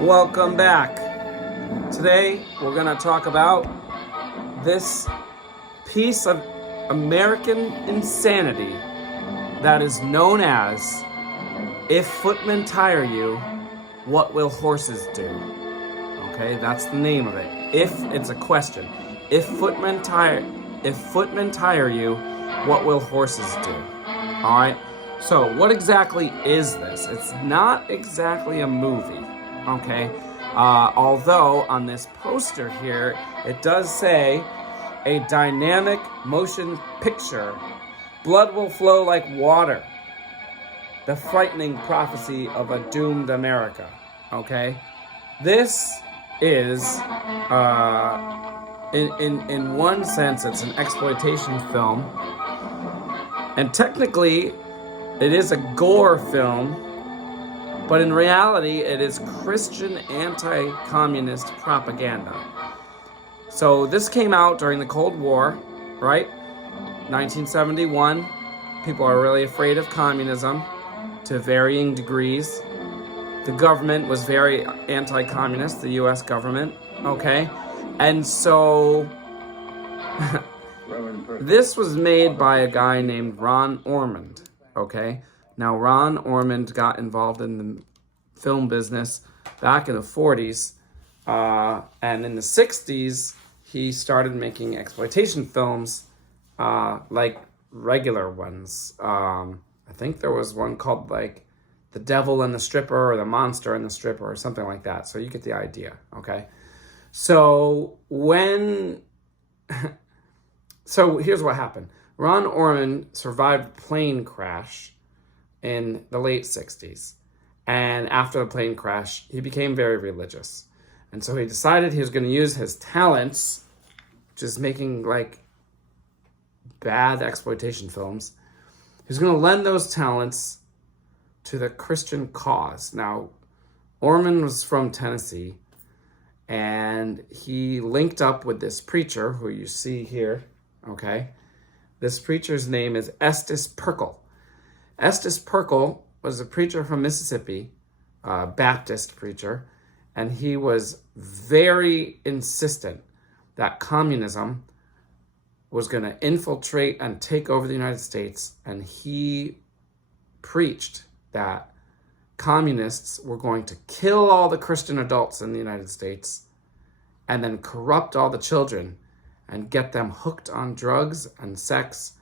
Welcome back. Today we're going to talk about this piece of American insanity that is known as If Footmen Tire You, What Will Horses Do? Okay, that's the name of it. It's a question. If footmen tire you, what will horses do? All right. So what exactly is this? It's not exactly a movie. Okay. Although on this poster here, it does say a dynamic motion picture. Blood will flow like water. The frightening prophecy of a doomed America. Okay. This is, in one sense, it's an exploitation film. And technically, it is a gore film. But in reality, it is Christian anti-communist propaganda. So this came out during the Cold War, right? 1971. People are really afraid of communism to varying degrees. The government was very anti-communist, the U.S. government, okay? And so this was made by a guy named Ron Ormond, okay? Now, Ron Ormond got involved in the film business back in the 40s, and in the 60s, he started making exploitation films, like regular ones. I think there was one called, like, The Devil and the Stripper, or The Monster and the Stripper, or something like that. So you get the idea, okay? So so here's what happened. Ron Ormond survived a plane crash in the late 60s. And after the plane crash, he became very religious. And so he decided he was going to use his talents, which is making, like, bad exploitation films. He was going to lend those talents to the Christian cause. Now, Ormond was from Tennessee, and he linked up with this preacher who you see here, okay? This preacher's name is Estus Pirkle. Estus Pirkle was a preacher from Mississippi, a Baptist preacher, and he was very insistent that communism was going to infiltrate and take over the United States, and he preached that communists were going to kill all the Christian adults in the United States and then corrupt all the children and get them hooked on drugs and sex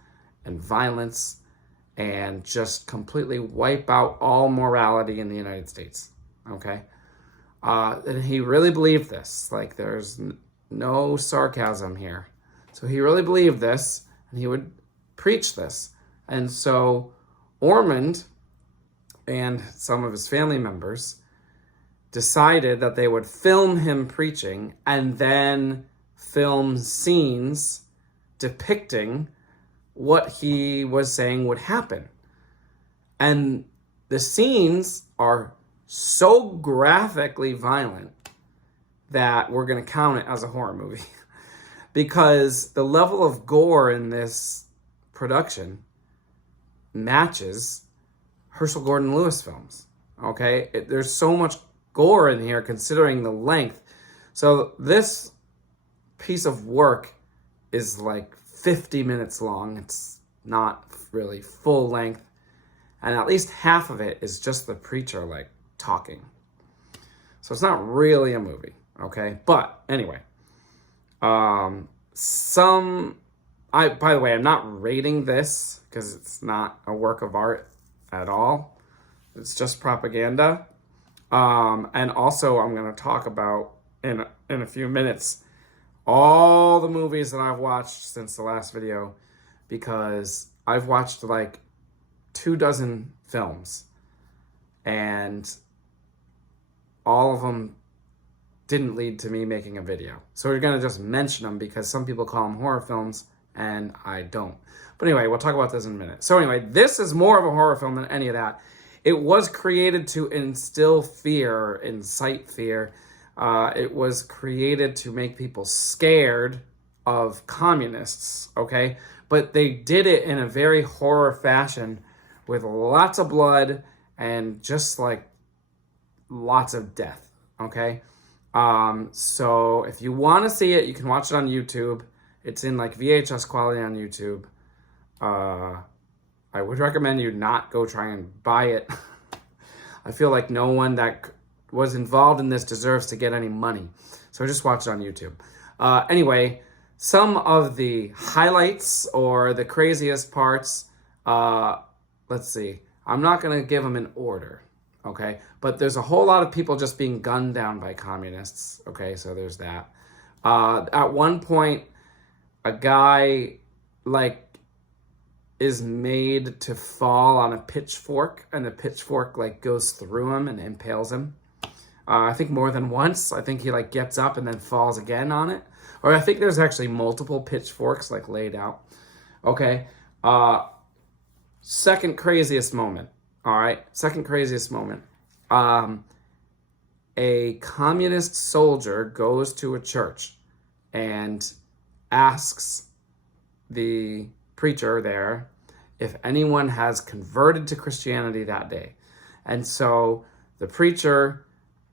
and violence and just completely wipe out all morality in the United States, okay? And he really believed this. Like, there's no sarcasm here. So he really believed this, and he would preach this. And so Ormond and some of his family members decided that they would film him preaching and then film scenes depicting what he was saying would happen. And the scenes are so graphically violent that we're going to count it as a horror movie. Because the level of gore in this production matches Herschel Gordon Lewis films, okay? There's so much gore in here considering the length. So this piece of work is like 50 minutes long. It's not really full length. And at least half of it is just the preacher, like, talking. So it's not really a movie, okay? But anyway, by the way, I'm not rating this because it's not a work of art at all. It's just propaganda. And also I'm going to talk about in a few minutes all the movies that I've watched since the last video, because I've watched like 24 films and all of them didn't lead to me making a video. So we're going to just mention them because some people call them horror films and I don't. But anyway, we'll talk about this in a minute. So anyway, this is more of a horror film than any of that. It was created to instill fear, incite fear. It was created to make people scared of communists, okay? But they did it in a very horror fashion with lots of blood and just like lots of death. okay? So if you want to see it, you can watch it on YouTube. It's in like VHS quality on YouTube. I would recommend you not go try and buy it. I feel like no one that was involved in this deserves to get any money. So just watch it on YouTube. Anyway, some of the highlights or the craziest parts, let's see. I'm not going to give them in order, okay? But there's a whole lot of people just being gunned down by communists, okay? So there's that. At one point, a guy, like, is made to fall on a pitchfork, and the pitchfork, like, goes through him and impales him. I think more than once. I think he, like, gets up and then falls again on it. Or I think there's actually multiple pitchforks, like, laid out. Okay. Second craziest moment. All right. Second craziest moment. A communist soldier goes to a church and asks the preacher there if anyone has converted to Christianity that day. And so the preacher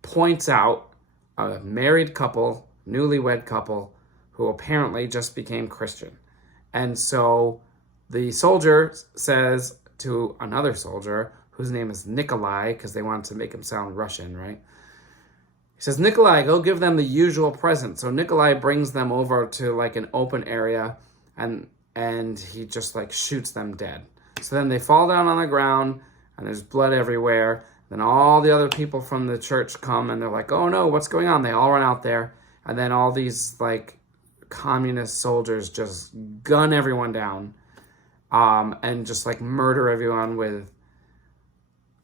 points out a married couple, newlywed couple, who apparently just became Christian. And so the soldier says to another soldier, whose name is Nikolai, because they wanted to make him sound Russian, right? He says, Nikolai, go give them the usual present. So Nikolai brings them over to like an open area, and he just like shoots them dead. So then they fall down on the ground, and there's blood everywhere. Then all the other people from the church come, and they're like, oh no, what's going on? They all run out there, and then all these like communist soldiers just gun everyone down, and just like murder everyone with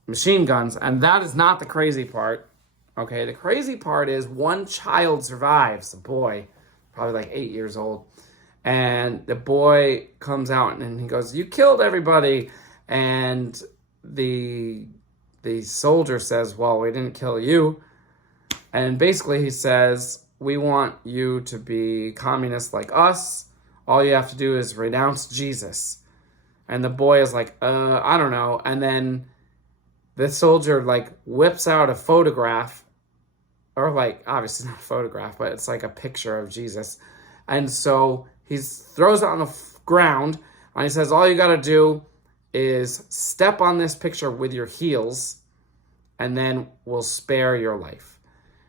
machine guns. And that is not the crazy part. Okay, the crazy part is one child survives, a boy, probably like 8 years old. And the boy comes out and he goes, you killed everybody. And the soldier says, well, we didn't kill you. And basically he says, we want you to be communists like us. All you have to do is renounce Jesus. And the boy is like, I don't know. And then the soldier like whips out a photograph, or like, obviously not a photograph, but it's like a picture of Jesus. And so he throws it on the ground, and he says, all you got to do is step on this picture with your heels, and then we'll spare your life.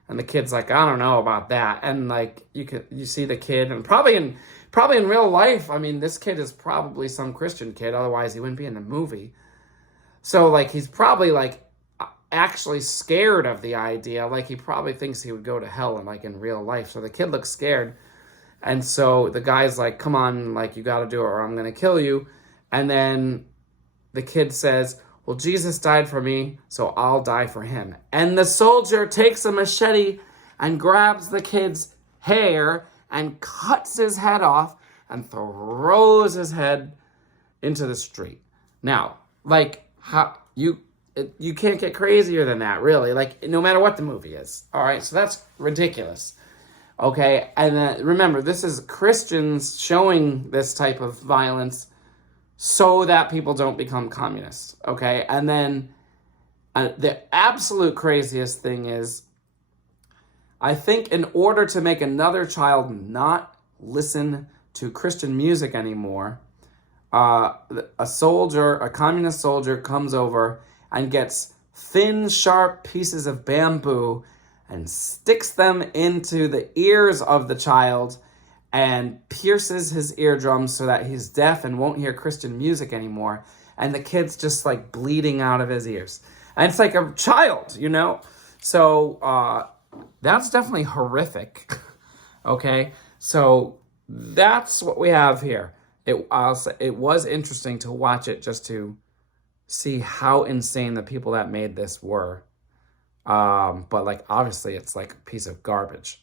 And the kid's like, I don't know about that. And like, you see the kid, and probably in real life, I mean, this kid is probably some Christian kid, otherwise he wouldn't be in the movie. So like, he's probably like actually scared of the idea. Like, he probably thinks he would go to hell in real life. So the kid looks scared. And so the guy's like, come on, like, you got to do it or I'm going to kill you. And then the kid says, well, Jesus died for me, so I'll die for him. And the soldier takes a machete and grabs the kid's hair and cuts his head off and throws his head into the street. Now, like, how you can't get crazier than that, really. Like, no matter what the movie is. All right, so that's ridiculous. Okay, and remember, this is Christians showing this type of violence so that people don't become communists, okay? And then the absolute craziest thing is, I think in order to make another child not listen to Christian music anymore, a communist soldier comes over and gets thin, sharp pieces of bamboo and sticks them into the ears of the child and pierces his eardrums so that he's deaf and won't hear Christian music anymore. And the kid's just like bleeding out of his ears. And it's like a child, you know? So that's definitely horrific. Okay? So that's what we have here. It was interesting to watch it just to see how insane the people that made this were. But like, obviously it's like a piece of garbage.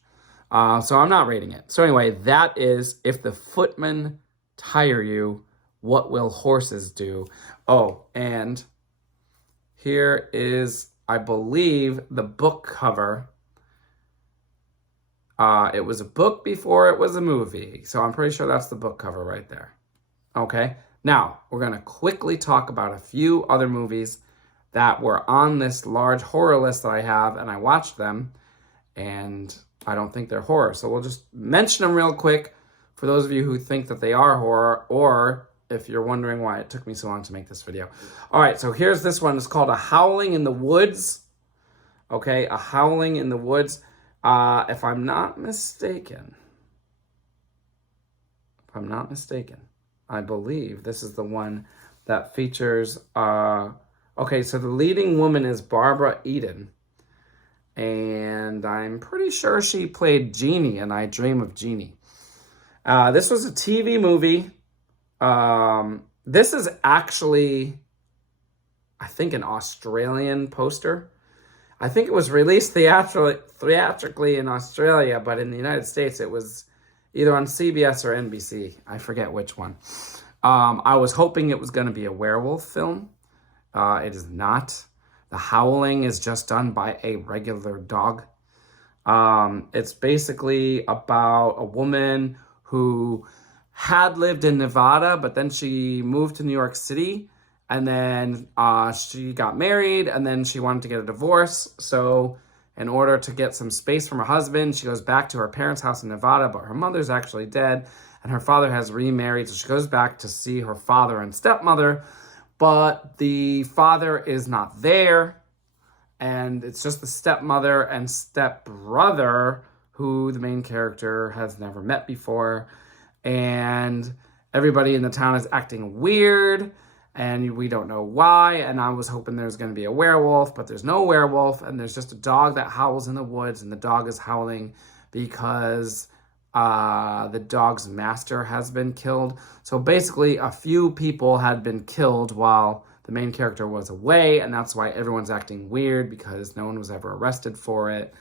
So I'm not rating it. So anyway, that is If the Footmen Tire You, What Will Horses Do? Oh, and here is, I believe, the book cover. It was a book before it was a movie. So I'm pretty sure that's the book cover right there. Okay. Now, we're going to quickly talk about a few other movies that were on this large horror list that I have, and I watched them. and I don't think they're horror. So we'll just mention them real quick for those of you who think that they are horror, or if you're wondering why it took me so long to make this video. All right, so here's this one. It's called A Howling in the Woods. Okay, A Howling in the Woods. If I'm not mistaken, I believe this is the one that features, okay, so the leading woman is Barbara Eden. And I'm pretty sure she played Jeannie in I Dream of Jeannie. This was a TV movie. This is actually, I think, an Australian poster. I think it was released theatrically in Australia, but in the United States it was either on CBS or NBC. I forget which one. I was hoping it was going to be a werewolf film. It is not. The howling is just done by a regular dog. It's basically about a woman who had lived in Nevada, but then she moved to New York City, and then she got married, and then she wanted to get a divorce. So in order to get some space from her husband, she goes back to her parents' house in Nevada, but her mother's actually dead, and her father has remarried, so she goes back to see her father and stepmother, but the father is not there, and it's just the stepmother and stepbrother who the main character has never met before, and everybody in the town is acting weird, and we don't know why, and I was hoping there was going to be a werewolf, but there's no werewolf, and there's just a dog that howls in the woods, and the dog is howling because the dog's master has been killed. So basically, a few people had been killed while the main character was away, and that's why everyone's acting weird, because no one was ever arrested for it.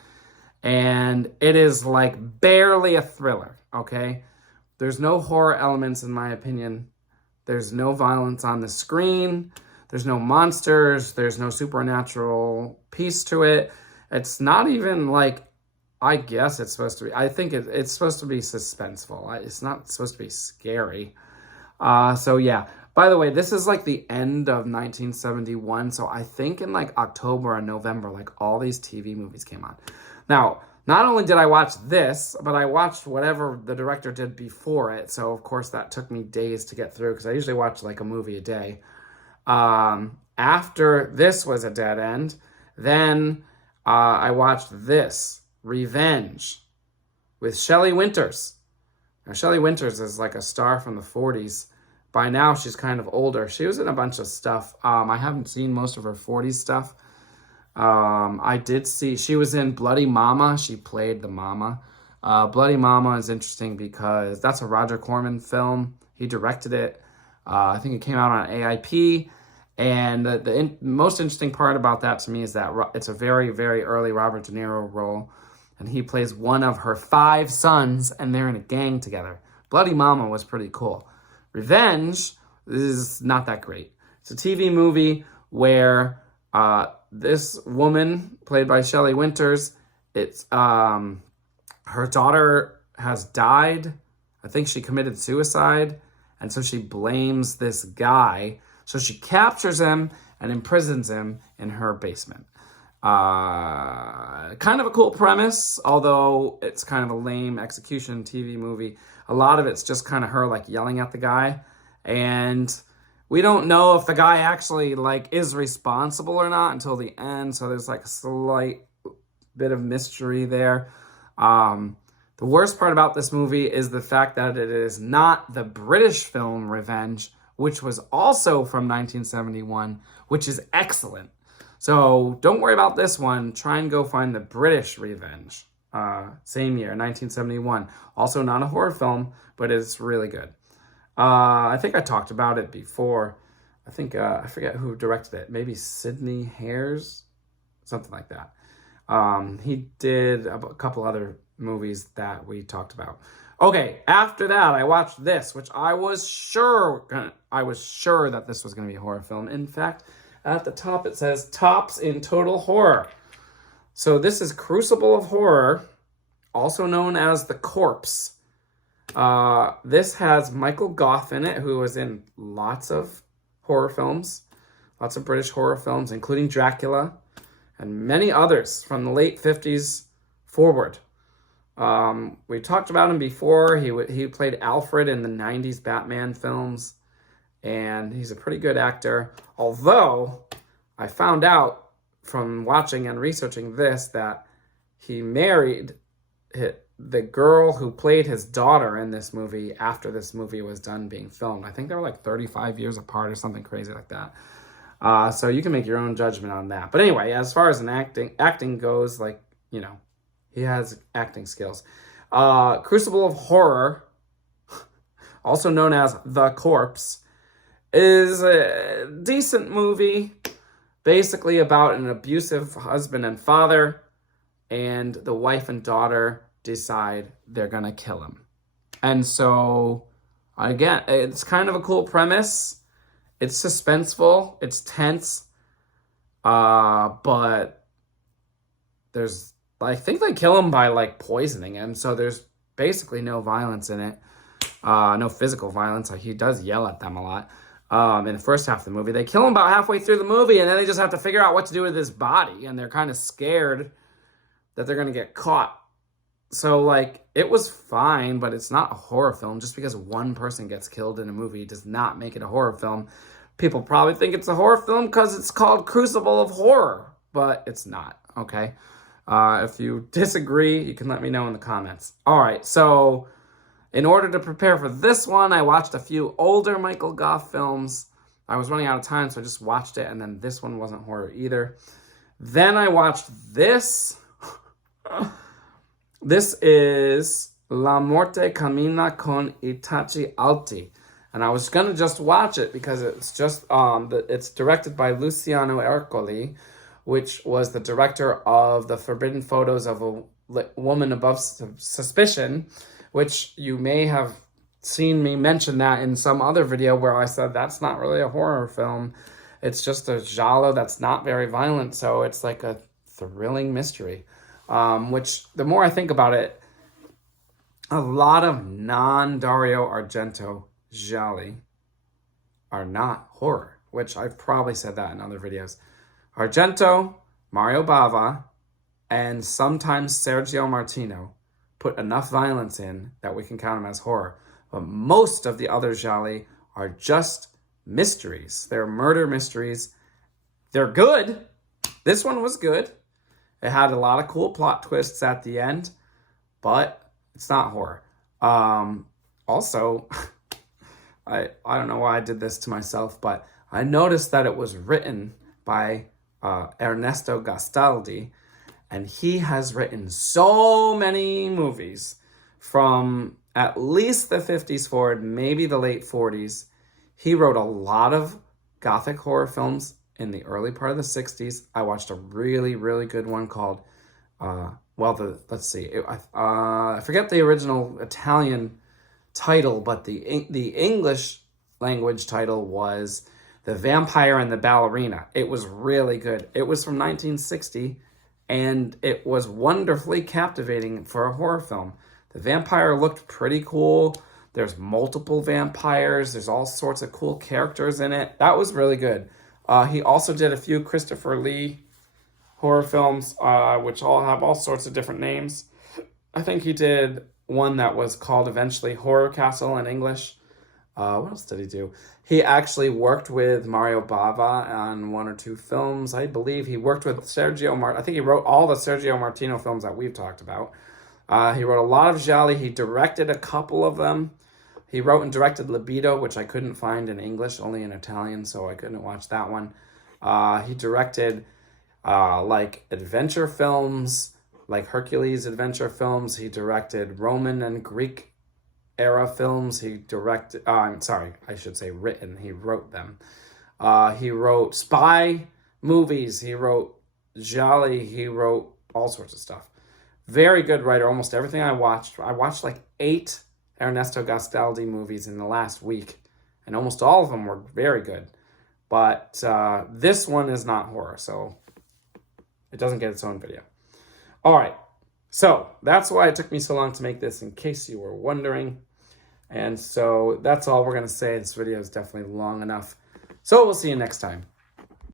And it is like barely a thriller, okay? There's no horror elements, in my opinion. There's no violence on the screen. There's no monsters. There's no supernatural piece to it. It's not even like, I guess it's supposed to be, I think it's supposed to be suspenseful. It's not supposed to be scary. So yeah. By the way, this is like the end of 1971. So I think in like October and November, like all these TV movies came on. Now, not only did I watch this, but I watched whatever the director did before it. So of course that took me days to get through, because I usually watch like a movie a day. After this was a dead end, then I watched this, Revenge, with Shelley Winters. Now, Shelley Winters is like a star from the 40s. By now, she's kind of older. She was in a bunch of stuff. I haven't seen most of her 40s stuff. I did see, she was in Bloody Mama. She played the mama. Bloody Mama is interesting because that's a Roger Corman film. He directed it. I think it came out on AIP. And the most interesting part about that to me is that it's a very, very early Robert De Niro role. And he plays one of her 5 sons, and they're in a gang together. Bloody Mama was pretty cool. Revenge is not that great. It's a TV movie where this woman, played by Shelley Winters, it's her daughter has died. I think she committed suicide, and so she blames this guy. So she captures him and imprisons him in her basement. Kind of a cool premise, although it's kind of a lame execution TV movie. A lot of it's just kind of her like yelling at the guy, and we don't know if the guy actually like is responsible or not until the end. So there's like a slight bit of mystery there. The worst part about this movie is the fact that it is not the British film Revenge, which was also from 1971, which is excellent. So don't worry about this one. Try and go find the British Revenge. Same year, 1971. Also not a horror film, but it's really good. I think I talked about it before. I think, I forget who directed it. Maybe Sidney Hayers? Something like that. He did a couple other movies that we talked about. Okay, after that, I watched this, which I was sure that this was going to be a horror film. In fact, at the top it says Tops in Total Horror. So this is Crucible of Horror, also known as The Corpse. This has Michael Gough in it, who was in lots of horror films, lots of British horror films, including Dracula, and many others from the late 50s, forward. We talked about him before. He played Alfred in the 90s Batman films, and he's a pretty good actor. Although, I found out from watching and researching this that he married the girl who played his daughter in this movie after this movie was done being filmed. I think they were like 35 years apart or something crazy like that. So you can make your own judgment on that. But anyway, as far as an acting goes, like, you know, he has acting skills. Crucible of Horror, also known as The Corpse, is a decent movie, basically about an abusive husband and father, and the wife and daughter decide they're gonna kill him. And so, again, it's kind of a cool premise. It's suspenseful, it's tense, but I think they kill him by, like, poisoning him, so there's basically no violence in it. No physical violence. He does yell at them a lot. In the first half of the movie. They kill him about halfway through the movie, and then they just have to figure out what to do with his body, and they're kind of scared that they're going to get caught. So, like, it was fine, but it's not a horror film. Just because one person gets killed in a movie does not make it a horror film. People probably think it's a horror film because it's called Crucible of Horror, but it's not, okay? If you disagree, you can let me know in the comments. All right, so in order to prepare for this one, I watched a few older Michael Gough films. I was running out of time, so I just watched it, and then this one wasn't horror either. Then I watched this. This is La Morte Camina con Itachi Alti. And I was going to just watch it because it's just, it's directed by Luciano Ercoli, which was the director of The Forbidden Photos of a Woman Above Suspicion, which you may have seen me mention that in some other video where I said that's not really a horror film. It's just a giallo that's not very violent, so it's like a thrilling mystery. Which, the more I think about it, a lot of non-Dario Argento gialli are not horror, which I've probably said that in other videos. Argento, Mario Bava, and sometimes Sergio Martino put enough violence in that we can count them as horror. But most of the other gialli are just mysteries. They're murder mysteries. They're good. This one was good. It had a lot of cool plot twists at the end, but it's not horror. Also, I don't know why I did this to myself, but I noticed that it was written by Ernesto Gastaldi, and he has written so many movies from at least the 50s forward, maybe the late 40s. He wrote a lot of gothic horror films in the early part of the 60s. I watched a really, really good one called, I forget the original Italian title, but the English language title was The Vampire and the Ballerina. It was really good. It was from 1960, and it was wonderfully captivating for a horror film. The vampire looked pretty cool. There's multiple vampires. There's all sorts of cool characters in it. That was really good. He also did a few Christopher Lee horror films, which all have all sorts of different names. I think he did one that was called eventually Horror Castle in English. What else did he do? He actually worked with Mario Bava on one or two films. I believe he worked with Sergio Martino. I think he wrote all the Sergio Martino films that we've talked about. He wrote a lot of gialli. He directed a couple of them. He wrote and directed Libido, which I couldn't find in English, only in Italian, so I couldn't watch that one. He directed like adventure films, like Hercules adventure films. He directed Roman and Greek era films. He directed, written. He wrote them. He wrote spy movies. He wrote gialli. He wrote all sorts of stuff. Very good writer. Almost everything I watched like 8 Ernesto Gastaldi movies in the last week, and almost all of them were very good. But this one is not horror, so it doesn't get its own video. All right, so that's why it took me so long to make this, in case you were wondering. And so that's all we're going to say. This video is definitely long enough. So we'll see you next time.